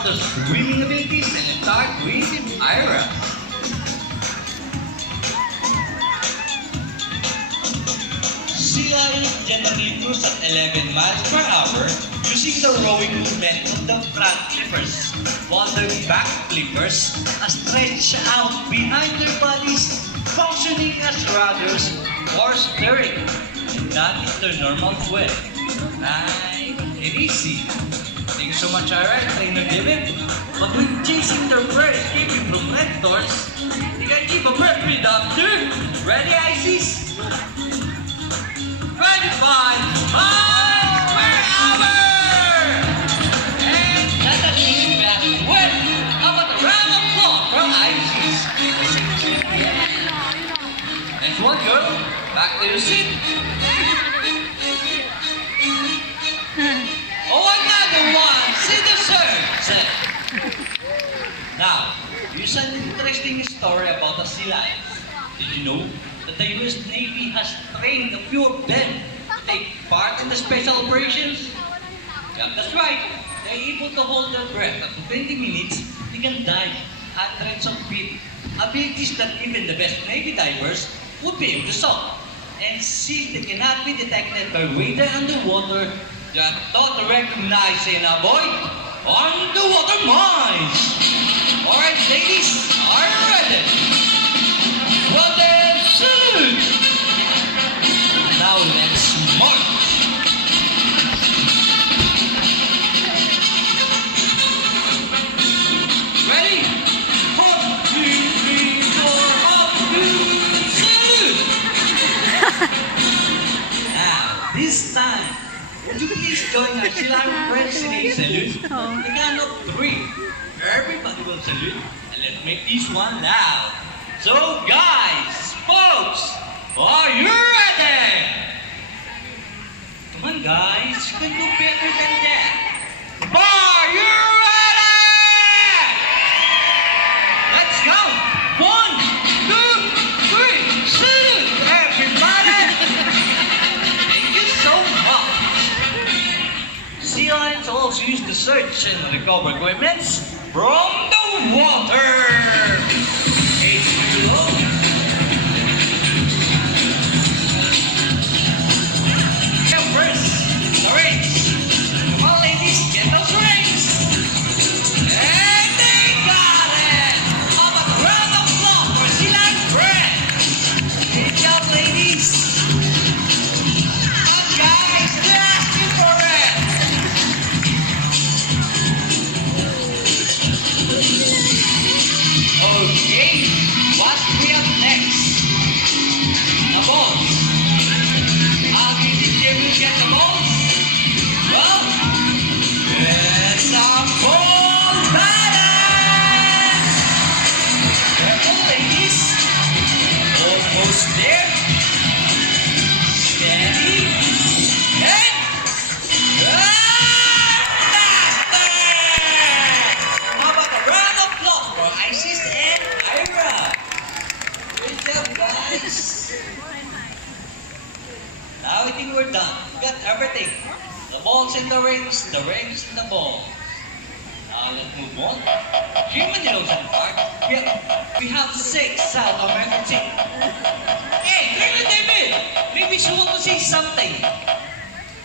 about the swimming abilities and dark breeze in Ira. Sea lions generally cruise at 11 miles per hour using the rowing movement of the front flippers, while the back flippers are stretched out behind their bodies, functioning as rudders or steering. And that is their normal swim. Nice and easy. Thanks so much, Ira, Trainer David. But when chasing their prey, escaping from predators, they can keep a breath with up too. Ready, Isis? 25 miles per hour! And that's a shooting back with about a round of applause from Isis. Next one, girl. Back to your seat. Oh, another one! See the sir! Now, here's an interesting story about the sea lions. Did you know that the US Navy has trained a few of them to take part in the special operations? Yeah, that's right. They're able to hold their breath up to 20 minutes. They can dive hundreds of feet. Abilities that even the best Navy divers would be able to solve. And since they cannot be detected by radar underwater, they are taught to recognize and avoid underwater mines. Alright, ladies, are you ready? Well then, salute! Now let's march! Ready? 1, 2, 3, 4, up, 2, salute! Now, this time, would you please join our Shiela Piet salute? The count of 3. Everybody will salute, and let's make this one loud. So, guys, folks, are you ready? Come on, guys, you can do better than that. Are you ready? Let's go. 1, 2, 3, salute, everybody. Thank you so much. Sea lions also use the search and recover equipment from the water. H2O. First, the rings. Come on, ladies, get those rings. And they got it. How about a round of applause for Sea Lion Brand? Good job, ladies. Come on, guys, they're asking for it. Okay, what we have next? The balls. How did you get the balls? Well, it's a ball battle! Careful, ladies. Almost there. Steady. And how about a round of applause for Isis and Ira? Good job, guys. Now I think we're done. We got everything. The balls and the rings and the balls. Now let's move on. Here in Manila Ocean Park, we have 6 South American sea. Hey, Trainer David! Maybe she want to say something.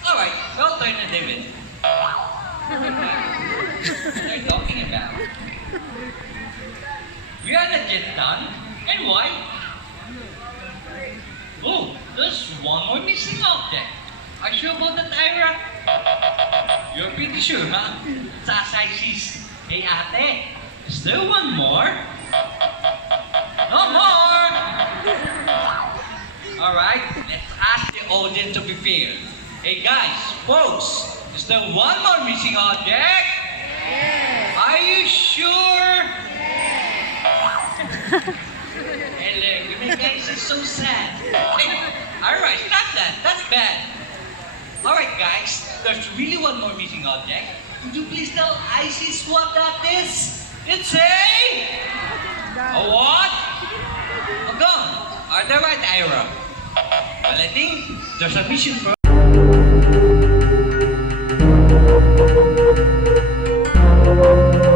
Alright, well, Trainer David. What are you talking about? We are not yet done. And why? Oh, there's one more missing object. Are you sure about that, Ira? You're pretty sure, huh? That's Isis. Hey, ate, is there one more? No more! Alright, let's ask the audience to be fair. Hey guys, folks, is there one more missing object? Yes. Are you sure? Yes. Hey, look, you make guys is so sad. Hey, alright, stop that. That's bad. Alright guys, there's really one more missing object. Could you please tell Isis what that is? It's a what? A gun. Are they right, Ira? Well, I think there's a mission for Thank you.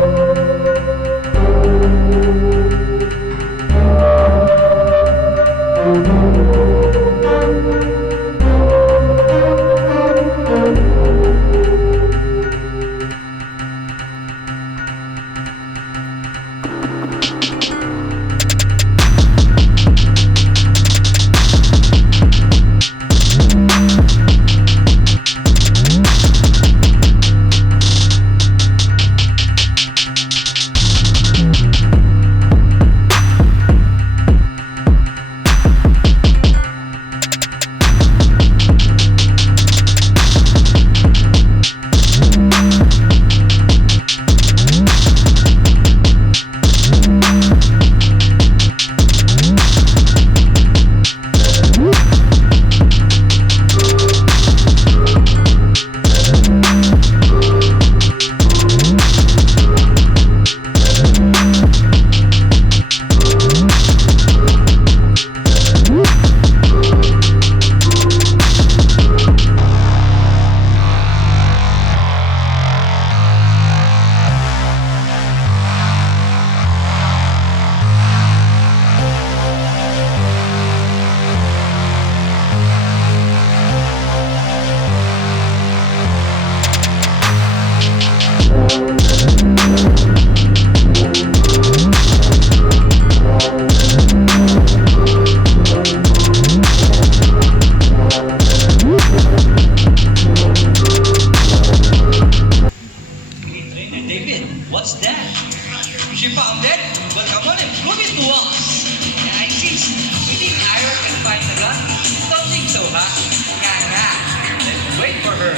her.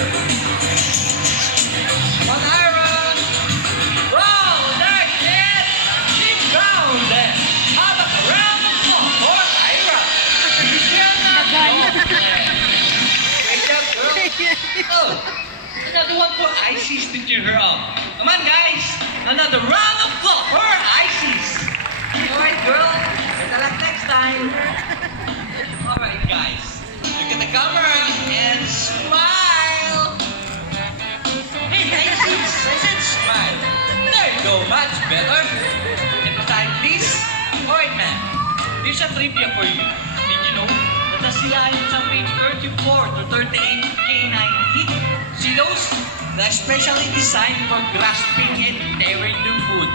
Come on, Ira! Wow, that's it! Keep going then! How about a round of applause for Ira? You feel that? Great job, girl! Oh, another one for Isis to cheer her up. Come on, guys! Another round of applause for Isis! Alright, girl. Better luck next time. Alright, guys. Look at the camera and smile. Hey, Isis, I said smile. There you go, much better. And the time, please. Alright, man. Here's a trivia for you. Did you know that the Silayons have a 34 to 38 canine teeth? See those? They're specially designed for grasping and tearing the food.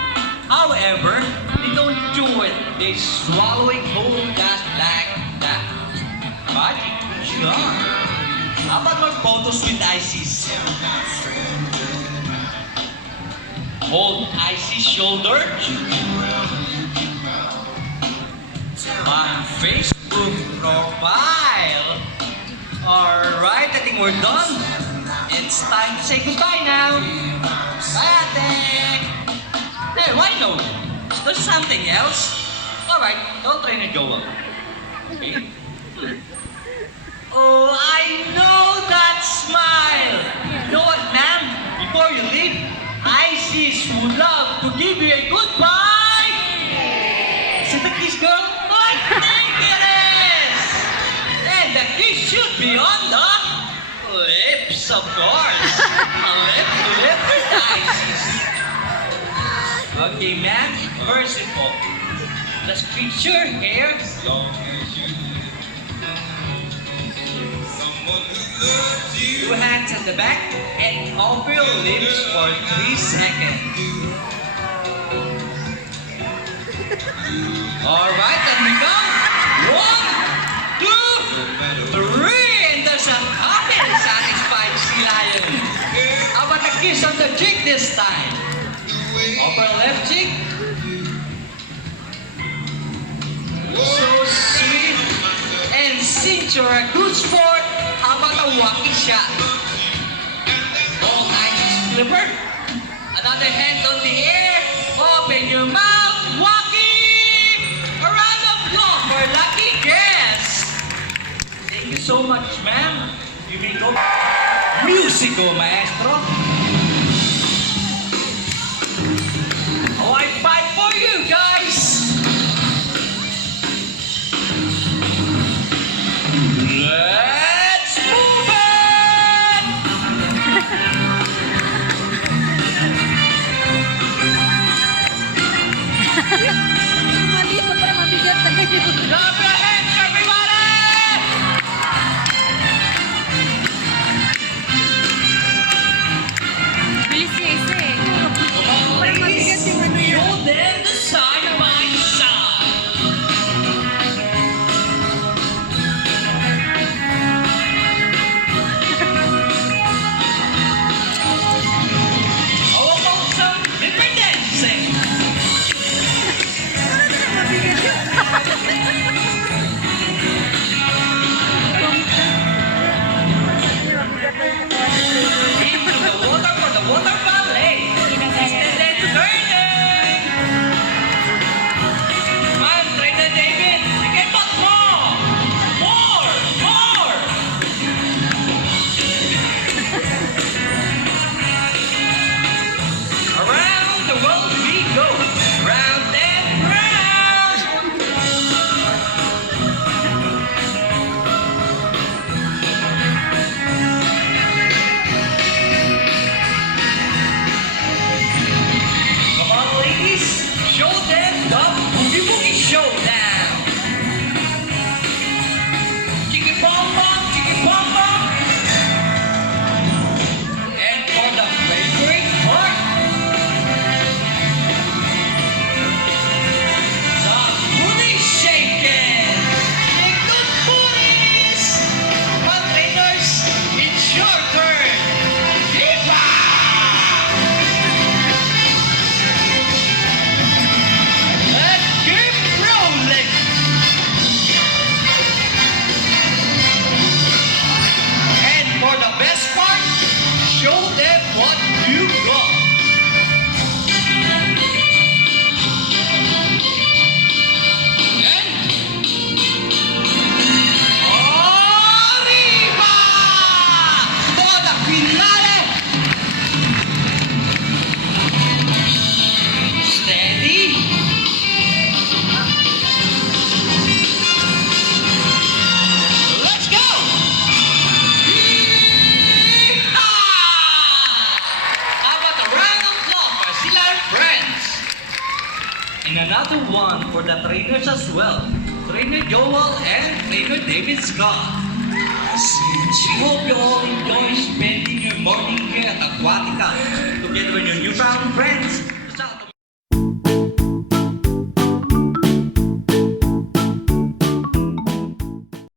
However, they don't chew it. They swallow it whole just like that. Magic. Sure. How about more photos with Isis? Hold Isis' shoulder. My Facebook profile. Alright, I think we're done. It's time to say goodbye now. Bye, Ate. Hey, why no? There's something else. Alright, don't try to go up. Okay? Oh, I know that smile. You know what, ma'am? Before you leave, Isis would love to give you a goodbye. Is it a kiss, girl? I think it is. And the kiss should be on the lips, of course. A lip to lip with Isis. Okay, ma'am. First of all, let's picture here. Two hands at the back and open your lips for 3 seconds. Alright, let me go. 1, 2, 3, and there's a happy and satisfied sea lion. How about a kiss on the cheek this time? Upper left cheek. So sweet. And since you're a good sport, how about a wacky shot? All Isis flipper. Another hand on the air. Open your mouth. Wacky! A round of applause for lucky guests. Thank you so much, ma'am. You may go. Musico, maestro. Oh, I fight for you guys. Let's move it! Maliit pa para mabigat na ganyan. Clap your hands, everybody! trainers as well. Trainer Joel and Trainer David Scott. We hope you all enjoy spending your morning here at Aquatica together with your newfound friends